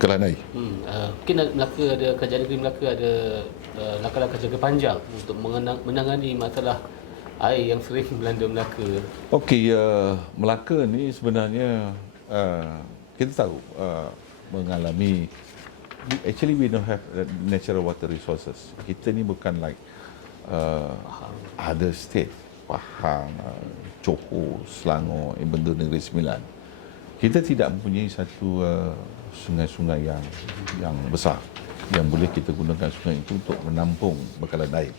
bekalan air. Mungkin Melaka ada, Kerajaan Negeri Melaka ada langkah-langkah jangka panjang untuk menangani masalah air yang sering melanda Melaka. Okey, Melaka ni sebenarnya kita tahu mengalami, actually we don't have natural water resources. Kita ni bukan like other state, Pahang, Johor, Selangor, Bendul Negeri Sembilan. Kita tidak mempunyai satu sungai-sungai yang besar yang boleh kita gunakan sungai itu untuk menampung bekalan air.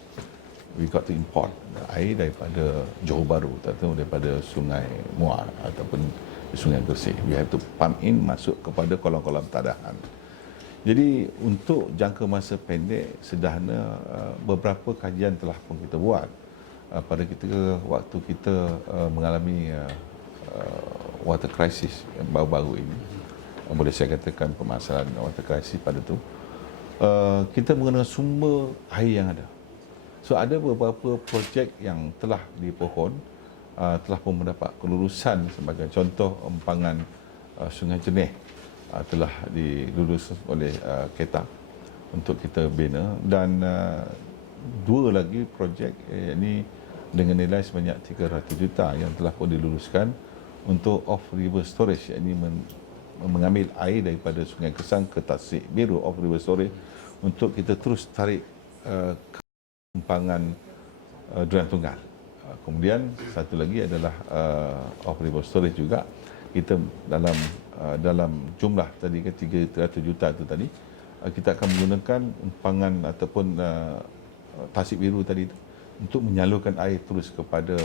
We got to import air daripada Johor Bahru atau daripada Sungai Muar ataupun Sungai Gersik. We have to pump in masuk kepada kolam-kolam tadahan. Jadi untuk jangka masa pendek, sederhana, beberapa kajian telah pun kita buat pada waktu kita mengalami water crisis yang baru-baru ini. Boleh saya katakan permasalahan water crisis pada tu. Kita menggunakan sumber air yang ada. So ada beberapa projek yang telah dipohon, telah pun mendapat kelulusan. Sebagai contoh, empangan Sungai Jenih telah dilulus oleh KETA untuk kita bina, dan dua lagi projek ini dengan nilai sebanyak 300 juta yang telah pun diluluskan untuk off river storage, yakni mengambil air daripada Sungai Kesang ke Tasik Biru off river storage untuk kita terus tarik empangan Durian Tunggal. Kemudian satu lagi adalah off river storage juga. Kita dalam jumlah tadi ke 300 juta itu tadi, kita akan menggunakan empangan ataupun Tasik Biru tadi untuk menyalurkan air terus kepada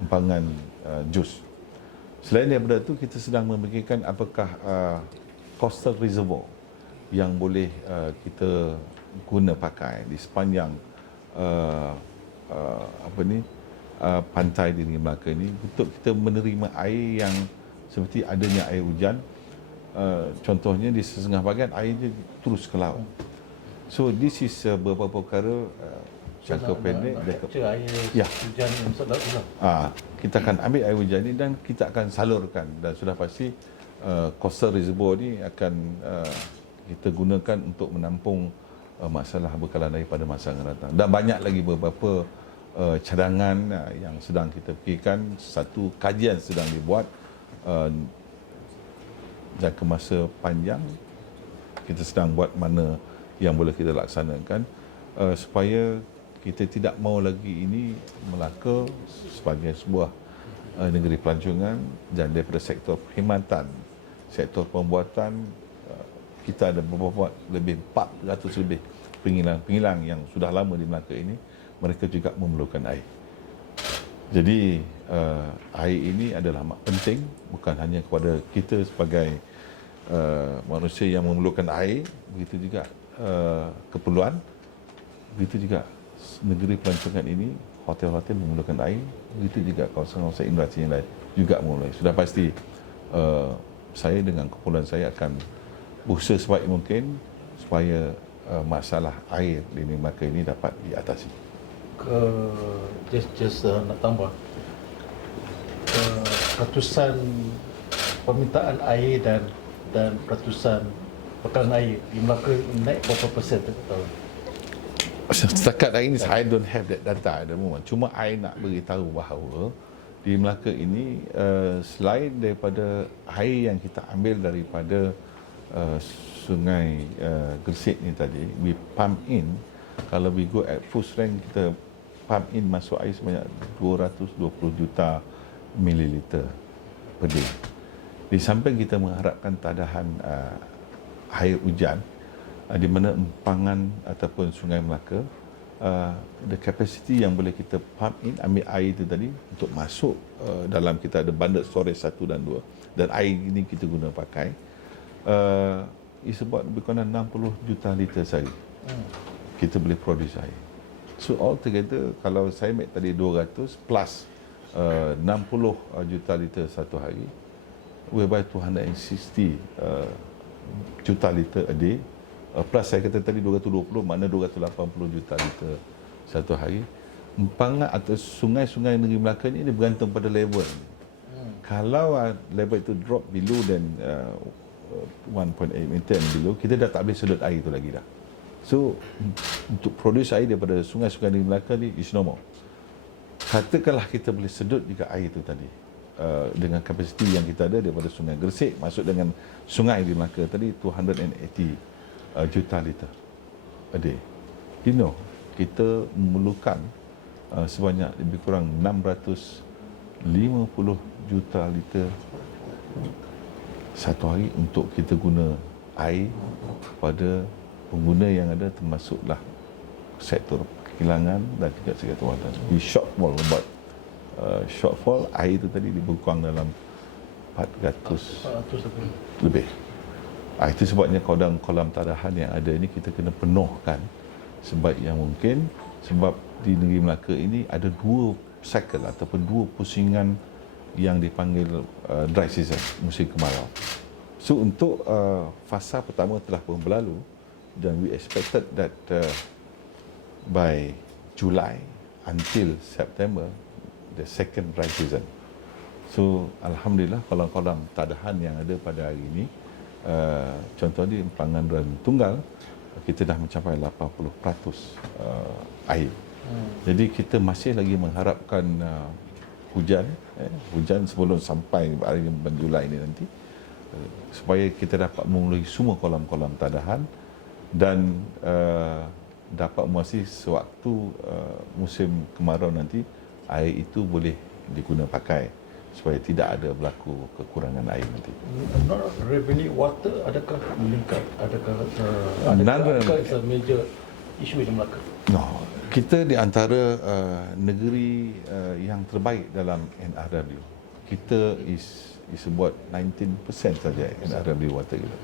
empangan JUS. Selain daripada itu, kita sedang memikirkan apakah coastal reservoir yang boleh kita guna pakai di sepanjang pantai di Negeri Melaka ini untuk kita menerima air yang seperti adanya air hujan. Contohnya di setengah bahagian airnya terus ke laut. So this is beberapa perkara jangka pendek. Air hujan yang masuk laut tu lah. Kita akan ambil air hujan ini dan kita akan salurkan, dan sudah pasti coastal reservoir ni akan kita gunakan untuk menampung masalah bekalan air pada masa yang akan datang. Dan banyak lagi beberapa cadangan yang sedang kita fikirkan. Satu kajian sedang dibuat jangka masa panjang. Kita sedang buat mana yang boleh kita laksanakan supaya kita tidak mahu lagi ini Melaka sebagai sebuah negeri pelancongan, dan daripada sektor perkhidmatan, sektor pembuatan, kita ada beberapa lebih 400 lebih pengilang-pengilang yang sudah lama di Melaka ini, mereka juga memerlukan air. Jadi air ini adalah amat penting, bukan hanya kepada kita sebagai manusia yang memerlukan air, begitu juga keperluan, begitu juga negeri pelancongan ini, hotel-hotel memerlukan air, begitu juga kawasan-kawasan industri yang lain juga memerlukan. Sudah pasti saya dengan kumpulan saya akan berusaha sebaik mungkin supaya masalah air di Melaka ini dapat diatasi. Just nak tambah, ratusan permintaan air dan ratusan bekalan air di Melaka naik berapa persen tak tahu? Setakat hari ini saya don't have that data at the moment. Cuma saya nak beritahu bahawa di Melaka ini selain daripada air yang kita ambil daripada Sungai Gersik ni tadi, we pump in, kalau we go at full strength, kita pump in masuk air sebanyak 220 juta mililiter per day. Di samping kita mengharapkan tadahan air hujan, di mana empangan ataupun Sungai Melaka, the capacity yang boleh kita pump in, ambil air itu tadi untuk masuk dalam, kita ada bandar storage 1 dan 2, dan air ini kita guna pakai, is about lebih kurang 60 juta liter sehari. Kita boleh produce air. So all together, kalau saya make tadi 200 plus 60 juta liter satu hari, whereby 260 juta liter a day, plus saya kata tadi 220, makna 280 juta liter satu hari. Empangan atau sungai-sungai negeri Melaka ini bergantung pada level. Kalau level itu drop below dan 1.8 meter and below, kita dah tak boleh sedut air itu lagi dah. So untuk produce air daripada sungai-sungai di Melaka ni is no more. Katakanlah kita boleh sedut juga air itu tadi dengan kapasiti yang kita ada daripada Sungai Gresik masuk dengan sungai di Melaka tadi 280 juta liter a day. You know, kita memerlukan sebanyak lebih kurang 650 juta liter satu hari untuk kita guna air pada pengguna yang ada, termasuklah sektor kilangan dan juga sektor tempatan. Di shortfall air itu tadi lebih kurang dalam 400 lebih. Itu sebabnya kolam tadahan yang ada ini kita kena penuhkan sebaik yang mungkin, sebab di negeri Melaka ini ada dua cycle ataupun dua pusingan yang dipanggil dry season, musim kemarau. So untuk fasa pertama telah pun berlalu dan we expected that by July until September the second dry season. So alhamdulillah kolam-kolam tadahan yang ada pada hari ini, contoh di Pangandaran Tunggal, kita dah mencapai 80% air. Jadi kita masih lagi mengharapkan hujan sebelum sampai hari bulan Julai ini nanti, supaya kita dapat memenuhi semua kolam-kolam tadahan dan dapat memuasai sewaktu musim kemarau nanti air itu boleh diguna pakai supaya tidak ada berlaku kekurangan air nanti. Not revenue water adakah meningkat? Adakah it's a major issue di Melaka? No, kita di antara negeri yang terbaik dalam NRW. Kita is about 19% saja NRW water kita.